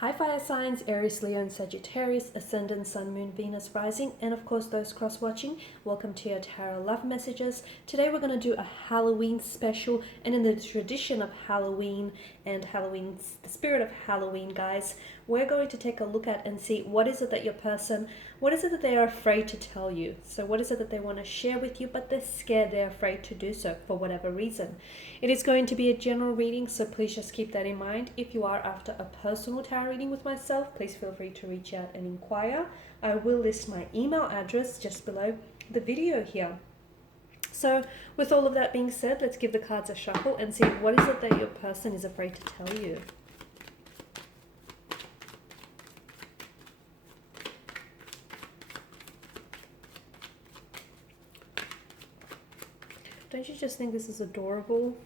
Hi fire signs, Aries, Leo and Sagittarius, Ascendant, Sun, Moon, Venus, Rising, and of course those cross-watching, welcome to your Tarot Love Messages. Today we're going to do a Halloween special, and in the tradition of Halloween and the spirit of Halloween, guys, we're going to take a look at and see what is it that what is it that they are afraid to tell you? So what is it that they want to share with you, but they're scared, they're afraid to do so for whatever reason. It is going to be a general reading, so please just keep that in mind. If you are after a personal tarot reading with myself, please feel free to reach out and inquire. I will list my email address just below the video here. So with all of that being said, let's give the cards a shuffle and see what is it that your person is afraid to tell you. Don't you just think this is adorable?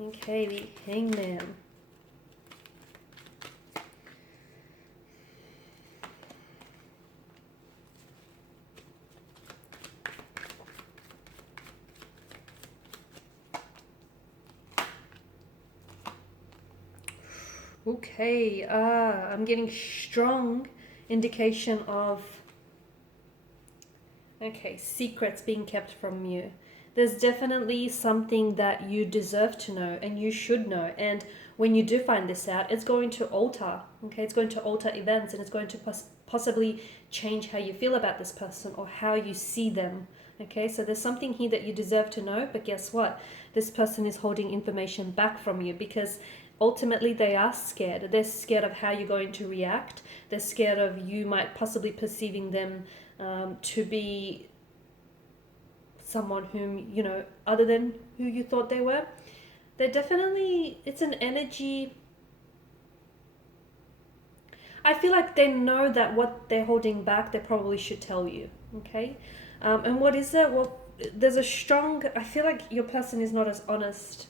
Okay, the Hangman. Okay, I'm getting strong indication of secrets being kept from you. There's definitely something that you deserve to know and you should know, and when you do find this out, it's going to alter, it's going to alter events, and it's going to possibly change how you feel about this person or how you see them. So there's something here that you deserve to know, but guess what? This person is holding information back from you because ultimately they are scared. They're scared of how you're going to react. They're scared of you might possibly perceiving them to be someone whom, other than who you thought they were. They're definitely, it's an energy. I feel like they know that what they're holding back, they probably should tell you. And what is that? Well, there's a strong, I feel like your person is not as honest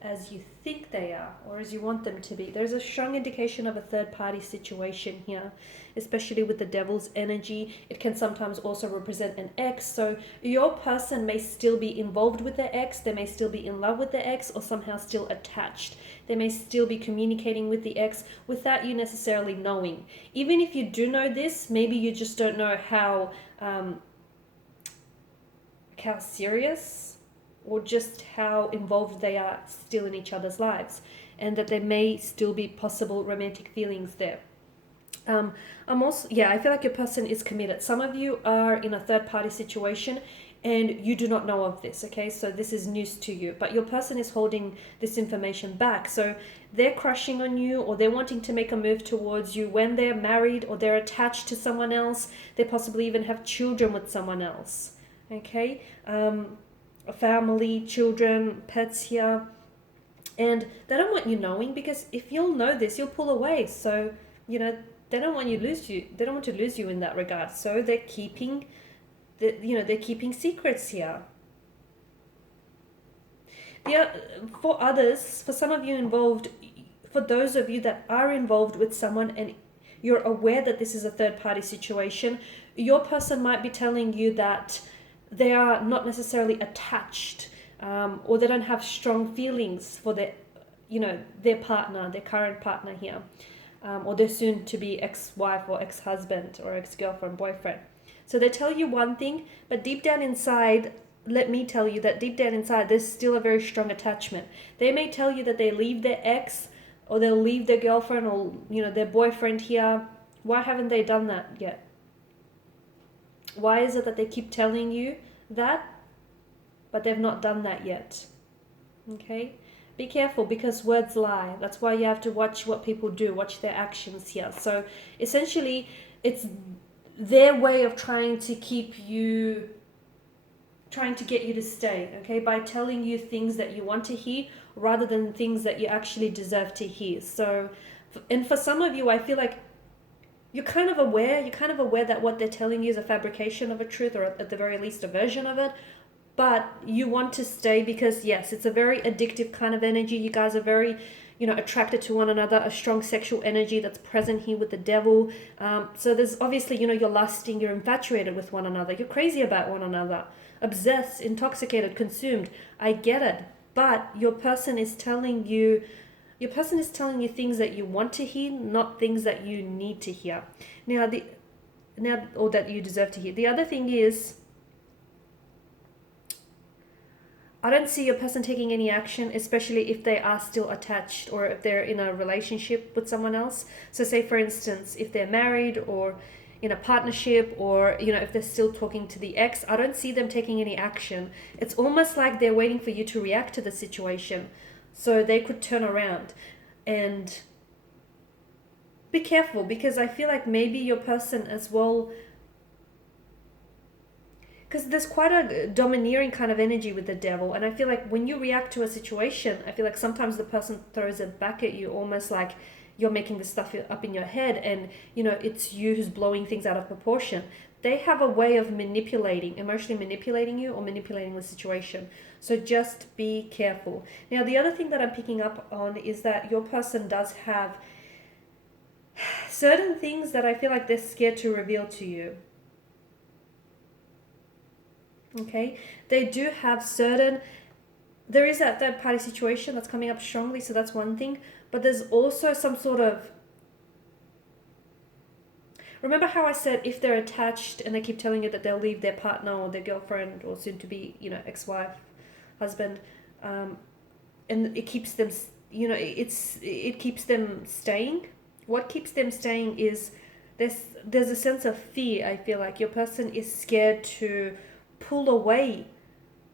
as you think they are, or as you want them to be. There's a strong indication of a third-party situation here, especially with the Devil's energy. It can sometimes also represent an ex, so your person may still be involved with their ex, they may still be in love with their ex, or somehow still attached. They may still be communicating with the ex without you necessarily knowing. Even if you do know this, maybe you just don't know how serious or just how involved they are still in each other's lives, and that there may still be possible romantic feelings there. I feel like your person is committed. Some of you are in a third-party situation and you do not know of this, so this is news to you, but your person is holding this information back. So they're crushing on you, or they're wanting to make a move towards you when they're married, or they're attached to someone else. They possibly even have children with someone else. A family, children, pets here, and they don't want you knowing, because if you'll know this, you'll pull away. So they don't want they don't want to lose you in that regard, so they're keeping secrets here. For others, for some of you involved, for those of you that are involved with someone and you're aware that this is a third-party situation, your person might be telling you that they are not necessarily attached, or they don't have strong feelings for their partner, their current partner here, or their soon-to-be ex-wife or ex-husband or ex-girlfriend, boyfriend. So they tell you one thing, but deep down inside, let me tell you that deep down inside, there's still a very strong attachment. They may tell you that they leave their ex, or they'll leave their girlfriend, or their boyfriend here. Why haven't they done that yet? Why is it that they keep telling you that, but they've not done that yet? Be careful, because words lie. That's why you have to watch what people do, watch their actions here. So essentially, it's their way of trying to get you to stay, by telling you things that you want to hear rather than things that you actually deserve to hear. So, and for some of you, I feel like you're kind of aware that what they're telling you is a fabrication of a truth, or at the very least a version of it, but you want to stay because, yes, it's a very addictive kind of energy. You guys are very, attracted to one another, a strong sexual energy that's present here with the Devil. So there's obviously, you're lusting, you're infatuated with one another, you're crazy about one another, obsessed, intoxicated, consumed. I get it, but your person is telling you Your person is telling you things that you want to hear, not things that you need to hear. Or that you deserve to hear. The other thing is, I don't see your person taking any action, especially if they are still attached or if they're in a relationship with someone else. So say, for instance, if they're married or in a partnership, or, you know, if they're still talking to the ex, I don't see them taking any action. It's almost like they're waiting for you to react to the situation so they could turn around. And be careful, because I feel like maybe your person as well, because there's quite a domineering kind of energy with the devil, and I feel like when you react to a situation, I feel like sometimes the person throws it back at you, almost like you're making this stuff up in your head, and, you know, it's you who's blowing things out of proportion. They have a way of emotionally manipulating you or manipulating the situation. So just be careful. Now, the other thing that I'm picking up on is that your person does have certain things that I feel like they're scared to reveal to you. Okay, they do have there is that third party situation that's coming up strongly, so that's one thing. But there's also some sort of, remember how I said if they're attached and they keep telling you that they'll leave their partner or their girlfriend or soon to be, you know, ex-wife, husband, and it keeps them, you know, it keeps them staying. What keeps them staying is there's a sense of fear. I feel like your person is scared to pull away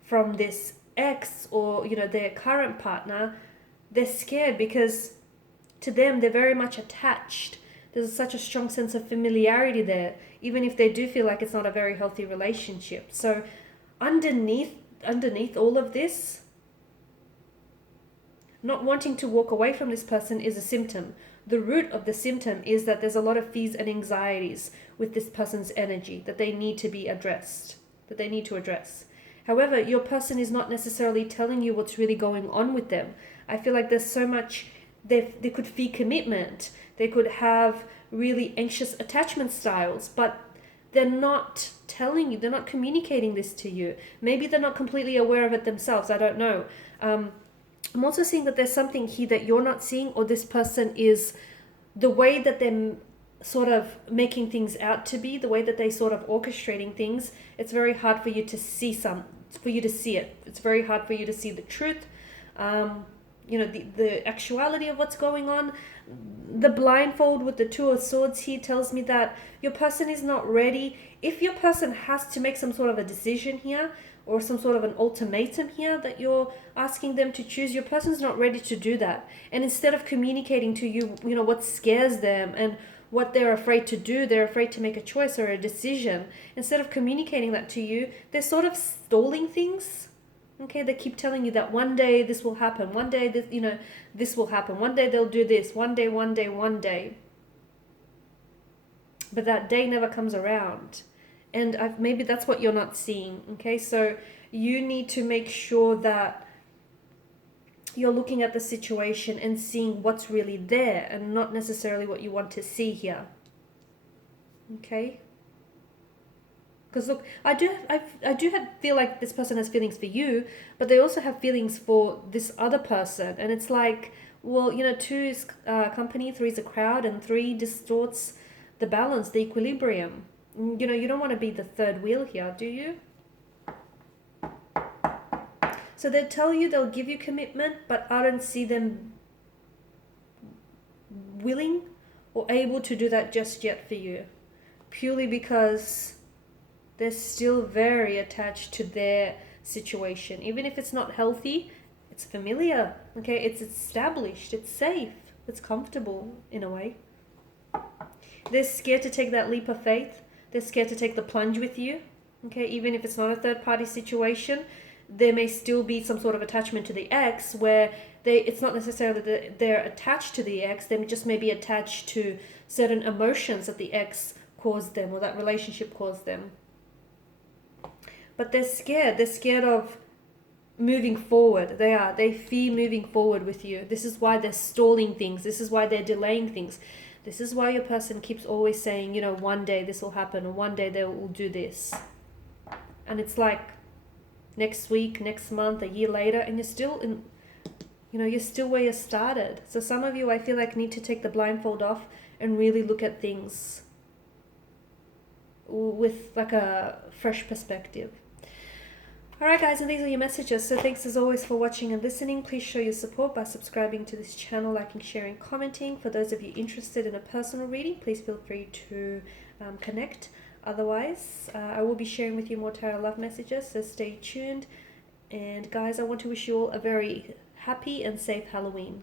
from this ex or, you know, their current partner. They're scared because to them they're very much attached. There's such a strong sense of familiarity there, even if they do feel like it's not a very healthy relationship. So underneath all of this, not wanting to walk away from this person is a symptom. The root of the symptom is that there's a lot of fears and anxieties with this person's energy that they need to be addressed, that they need to address. However, your person is not necessarily telling you what's really going on with them. I feel like there's so much, they could fear commitment, they could have really anxious attachment styles, but they're not telling you, they're not communicating this to you. Maybe they're not completely aware of it themselves, I don't know. I'm also seeing that there's something here that you're not seeing, or this person is, the way that they're sort of making things out to be, the way that they sort of orchestrating things, it's very hard for you to see it. It's very hard for you to see the truth, you know, the actuality of what's going on. The blindfold with the Two of Swords here tells me that your person is not ready. If your person has to make some sort of a decision here, or some sort of an ultimatum here that you're asking them to choose, your person's not ready to do that. And instead of communicating to you, you know, what scares them and what they're afraid to do, they're afraid to make a choice or a decision. Instead of communicating that to you, they're sort of stalling things. Okay, they keep telling you that one day this will happen, one day this, you know, this will happen, one day they'll do this, one day. But that day never comes around. And maybe that's what you're not seeing. Okay, so you need to make sure that you're looking at the situation and seeing what's really there and not necessarily what you want to see here. Okay? Because look, I feel like this person has feelings for you, but they also have feelings for this other person. And it's like, well, you know, 2 is company, 3 is a crowd, and 3 distorts the balance, the equilibrium. You know, you don't want to be the third wheel here, do you? So they'll tell you, they'll give you commitment, but I don't see them willing or able to do that just yet for you. Purely because they're still very attached to their situation. Even if it's not healthy, it's familiar, okay? It's established, it's safe, it's comfortable in a way. They're scared to take that leap of faith. They're scared to take the plunge with you, okay? Even if it's not a third-party situation, there may still be some sort of attachment to the ex where it's not necessarily that they're attached to the ex, they just may be attached to certain emotions that the ex caused them or that relationship caused them. But they're scared of moving forward. They fear moving forward with you. This is why they're stalling things. This is why they're delaying things. This is why your person keeps always saying, you know, one day this will happen, or one day they will do this. And it's like next week, next month, a year later, and you're still You're still where you started. So some of you, I feel like, need to take the blindfold off and really look at things with like a fresh perspective. Alright guys, and these are your messages. So thanks as always for watching and listening. Please show your support by subscribing to this channel, liking, sharing, commenting. For those of you interested in a personal reading, please feel free to connect. Otherwise, I will be sharing with you more tarot love messages, so stay tuned. And guys, I want to wish you all a very happy and safe Halloween.